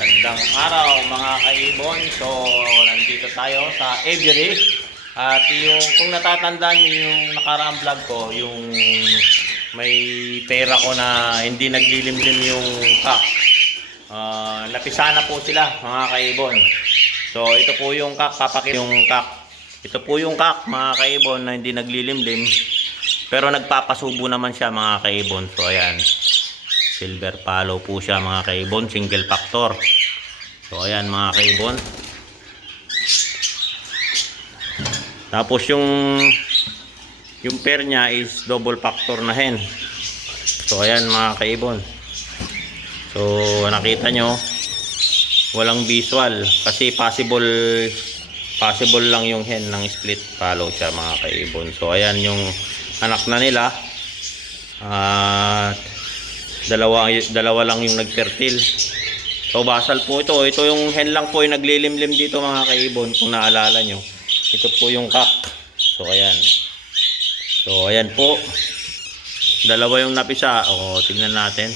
Gandang araw mga kaibon. So, nandito tayo sa Avery. At yung, kung natatandaan niyo yung nakaraang vlog ko, yung may pera ko na hindi naglilimlim yung kak. Ah, napisa na po sila mga kaibon. So, ito po yung kak, papakit yung kak. Ito po yung kak mga kaibon na hindi naglilimlim. Pero nagpapasubo naman siya mga kaibon. So, ayan. Silver follow po siya mga kaibon, single factor. So ayan mga kaibon. Tapos yung yung pair niya is double factor na hen. So ayan mga kaibon. So nakita nyo walang visual kasi possible possible lang yung hen ng split follow siya mga kaibon. So ayan yung anak na nila. At dalawa dalawa lang yung nagfertile. So basal po ito. Ito yung hen lang po yung naglilimlim dito mga kaibon kung naalala nyo. Ito po yung kak. So ayan. So ayan po. Dalawa yung napisa. O tingnan natin.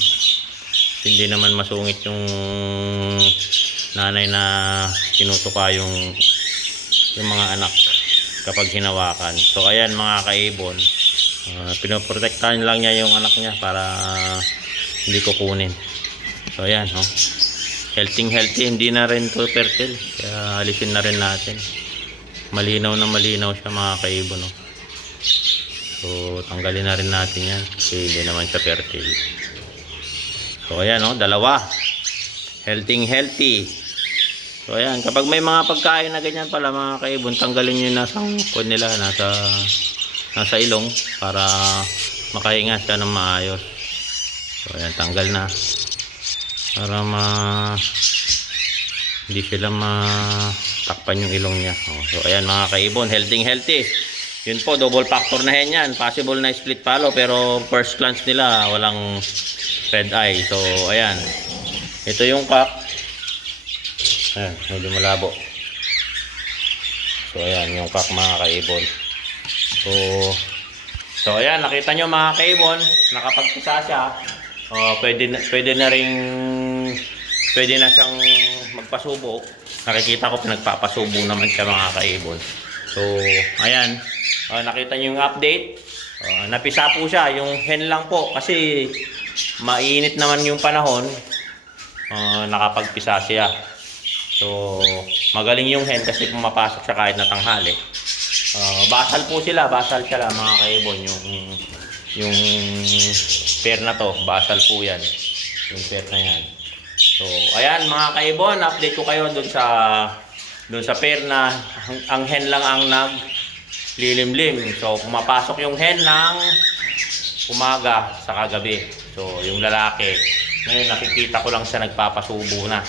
Hindi naman masungit yung nanay na tinutuka yung yung mga anak kapag hinawakan. So ayan mga kaibon. Uh, pinoprotektahan lang niya yung anak niya para hindi ko kunin. So ayan, no. Healthy healthy, hindi na rin to fertile. Kaya alisin na rin natin. Malinaw na malinaw siya mga kaibon, no. So tanggalin na rin natin yan kasi hindi naman siya fertile. So ayan, no, dalawa. Healthy healthy. So ayan, kapag may mga pagkain na ganyan pala mga kaibon, tanggalin nyo na sa kwan nila, nasa nasa ilong para makahinga siya ng maayos. So ayan, tanggal na. Para ma hindi sila matakpan yung ilong niya. Oh, so ayan mga kaibon, healthy healthy. Yun po, double factor na hen yan. Possible na split follow pero first glance nila walang red eye. So ayan. Ito yung cock. Ayan, medyo malabo. So ayan, yung cock mga kaibon. So So ayan, nakita nyo mga kaibon, nakapagpisa siya. Oh, pwede na, pwede na ring pwede na siyang magpasubo. Nakikita ko pinagpapasubo naman siya mga kaibon. So, ayan. Oh, nakita nyo yung update. Oh, napisa po siya, yung hen lang po kasi mainit naman yung panahon. Oh, nakapagpisa siya. So, magaling yung hen kasi pumapasok siya kahit na tanghali. Uh, basal po sila, basal sila mga kaibon yung yung pair na to, basal po yan. Yung pair na yan. So, ayan mga kaibon, update ko kayo dun sa dun sa pair na ang, ang hen lang ang nag lilimlim. So, pumapasok yung hen ng umaga sa kagabi. So, yung lalaki, ngayon nakikita ko lang siya nagpapasubo na.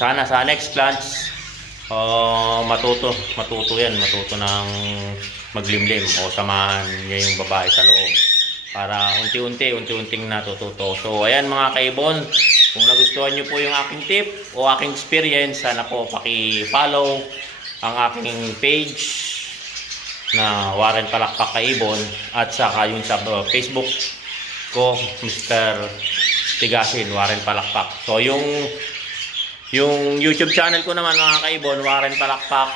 Sana sa next plants, uh, matuto, matuto yan, matuto ng maglimlim o samahan niya yung babae sa loob. Para unti-unti, unti-unting natututo. So, ayan mga kaibon, kung nagustuhan nyo po yung aking tip o aking experience, sana po paki-follow ang aking page na Warren Palakpak Kaibon at saka yung sa uh, Facebook ko, Mr. Tigasin, Warren Palakpak. So, yung yung YouTube channel ko naman mga kaibon, Warren Palakpak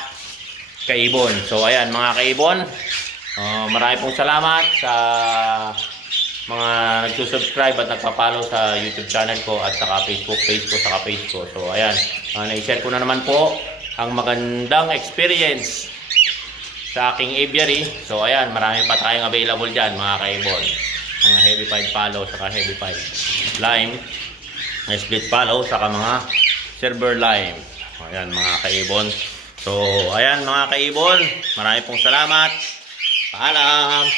Kaibon. So ayan mga kaibon, uh, marami pong salamat sa mga nagsusubscribe at nagpa-follow sa YouTube channel ko at saka Facebook page ko, saka page ko. So ayan, uh, na-share ko na naman po ang magandang experience sa aking aviary. So ayan, marami pa tayong available dyan mga kaibon. Mga heavy pied follow, saka heavy pied lime, na split follow, saka mga silver lime. Ayan mga kaibon. So, ayan mga kaibon. Marami pong salamat. Paalam.